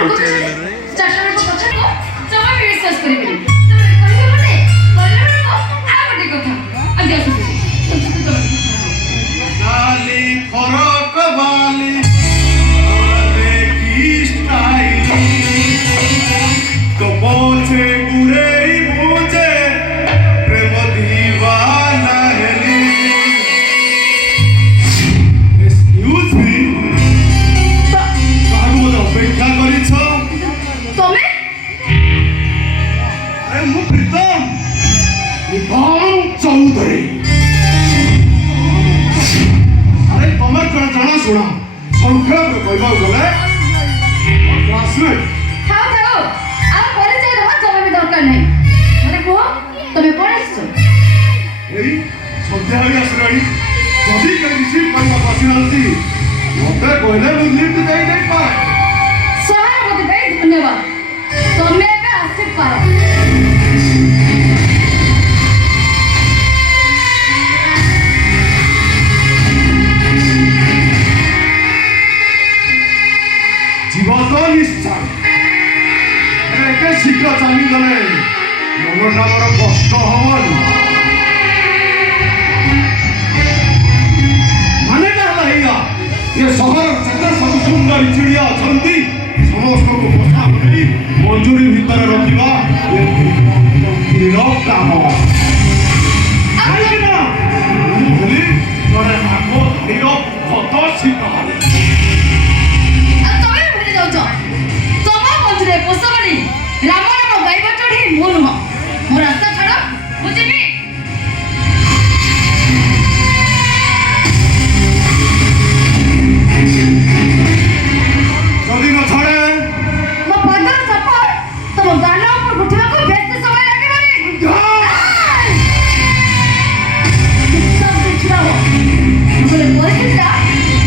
Starter ପଛରେ ଜମା ବି ବିଶ୍ୱାସ କରିବେନି ସେମାନେ କହିବେ ଗୋଟେ କଲେ ବେଳକୁ ଆଉ ଗୋଟେ କଥା ଆଜି ଆସୁଛି गाली फरक वाली अरे की स्टाइल तो पहुंचे गुड़े मुझे प्रेम दीवाना हेली एक्सक्यूज मी काहू मत अपेक्षा करिछ तमे अरे मु प्रीतम चौधरी तमर जाना सुना संक्षेप में कहबा गले क्लासमेट थाओ थाओ आ परिचय दवा जमा भी दरकार नहीं मने को तमे पढ़ाइছো एई सन्ध्या होई आसराणी जदी के रिसीव करबा पसिनालती मते कहले मु लिफ्ट देई देई पा सहानुभूति पे धन्यवाद तमे का आसीफ पारो জীবত নিশ্চয় একে শীঘ্র চালি গলে মনটা বড় কষ্ট হবনি মানে ହେଲା ଏଇଆ ଏ ସହର ଯେତେ ସବୁ ସୁନ୍ଦରୀ ଚିଡ଼ିଆ ଅଛନ୍ତି ସମସ୍ତଙ୍କୁ କଥା କରି ମଞ୍ଜୁରୀ ଭିତରେ ରଖିବା କାମ କାହିଁକି ନା ମୁଁ ବୋଲି ଜଣେ ମାଗ ଧୀର ଭତ ଶିକାରୀ तमा मंदिर पोसबनी राम राम गाइबा चढ़ी मो नुह मो रास्ता छाड़ बुझिमी जदी न छड़े मो पादर सफर तुम गाना ऊपर उठवा को बेस्ट समय लगे बनी सब दिखला हो बोले परिस्थिति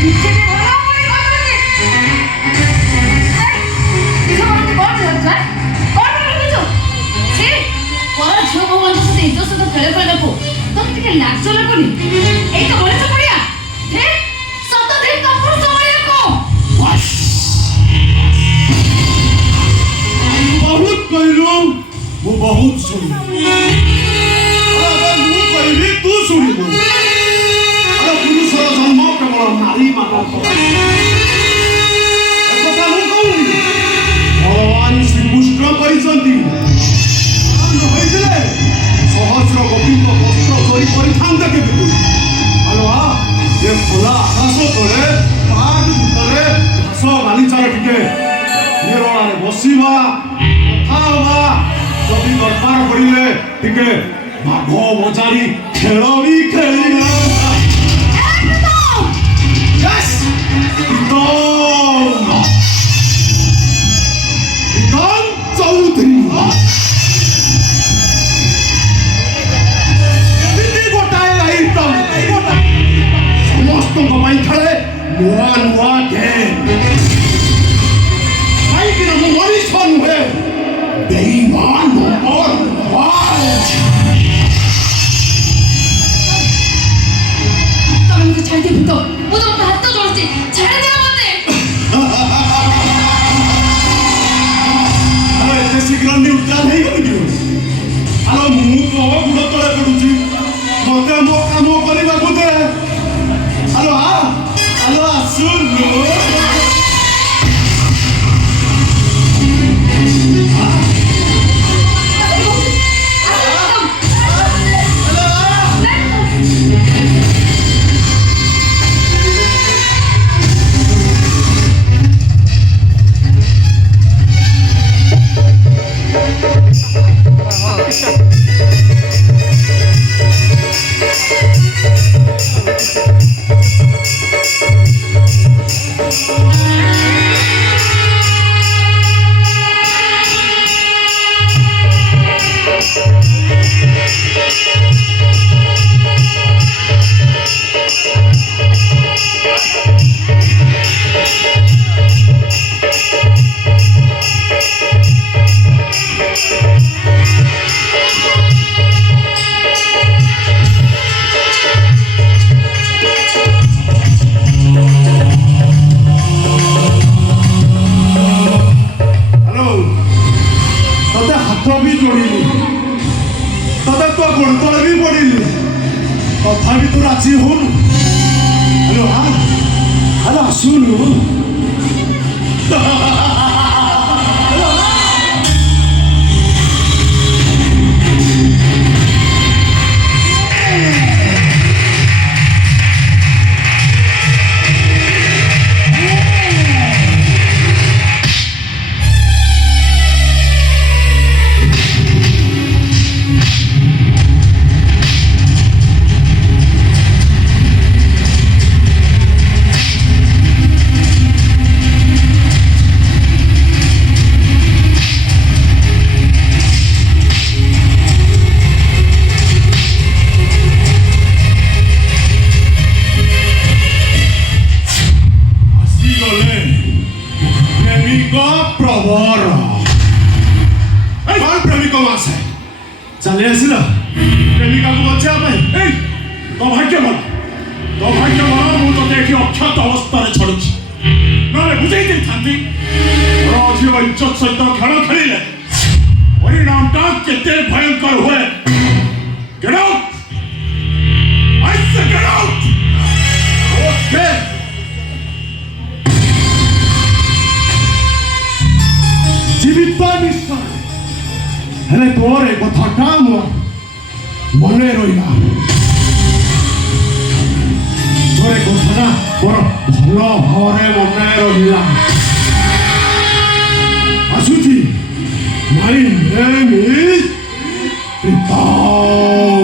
पीछे में भरा होई गई लाज लगुनि एई तो मଣିଷ पड़िया हे सत दिन कपूर समया को बहुत कहलू वो बहुत सुनी अरे मु कहली तू सुनिबो अरे पुरुषर जन्म केवल नारी मानव एकथा मु कहूनी भगवान श्री कृष्ण କହିଛନ୍ତି ହୋଇଥିଲେ सहस्र गोपीଙ୍କ ବସ୍ତ୍ର ଚୋରି କରିଥାନ୍ତେ କେମିତି ଆଲୋ ଏ ଖୋଲା ଆକାଶ ତଳେ ପାହାଡ଼ ଭିତରେ ଘାସ ବାଲିଚାରେ ଟିକେ ନିରୋଳାରେ ବସିବା କଥା ହବା ଯଦି ଦରକାର ପଡ଼ିଲେ ଟିକେ ବାଘ ବଜାରି ଖେଳ ବି ଖେଳିବା ଚୌଧୁରୀ ସମସ୍ତଙ୍କ ପାଇଁ ଖେଳେ ନୂଆ ନୂଆ ଗେମ୍ କାହିଁକି ନା ମୁଁ ମଣିଷ ନୁହେଁ ବେଇମାନ ନମ୍ବର ତମେ ମୋତେ ଛାଡ଼ି ଦିଅ ଭୂତ ମୁଁ ତମ ହାତ ଯୋଡୁଛି ଛାଡ଼ି ଦିଅ ମୋତେ ଆରେ ଏତେ ଶୀଘ୍ର ନ୍ୟୁଟ୍ରାଲ ହେଇଗଲି ଆଲୋ ମୁଁ କହ ଗୁଡ଼ ତଳେ ପଡୁଛି ମତେ ମୋ କାମ କରିବାକୁ ଦେ ଆଲୋ ଆସୁନୁ ভাবি তো রাজি হন হ্যালো হ্যালো শুনু প্রবর কোন প্রেমিক আছে চালিয়ে আসিল প্রেমিকাকে বলছে আমি এই তো ভাগ্য বল ମୁଁ ତୋତେ ଏଠି ଅକ୍ଷତ ଅବସ୍ଥାରେ ଛାଡୁଛି ନହେଲେ ବୁଝେଇ ଦେଇଥାନ୍ତି ମୋର ଝିଅ ଇଜ୍ଜତ ସହିତ ଖେଳ ଖେଳିଲେ ପରିଣାମଟା କେତେ ଭୟଙ୍କର ହୁଏ Get out! I said get out! Okay! জীবিত নিশ্চয় ହେଲେ ତୋର ଏ କଥାଟା ମନେ ରହିଲା ତୋର ଏ କଥାଟା ମୋର ଭଲ ଭାବରେ ମନେ ରହିଲା ଆସୁଛି My name is Pritam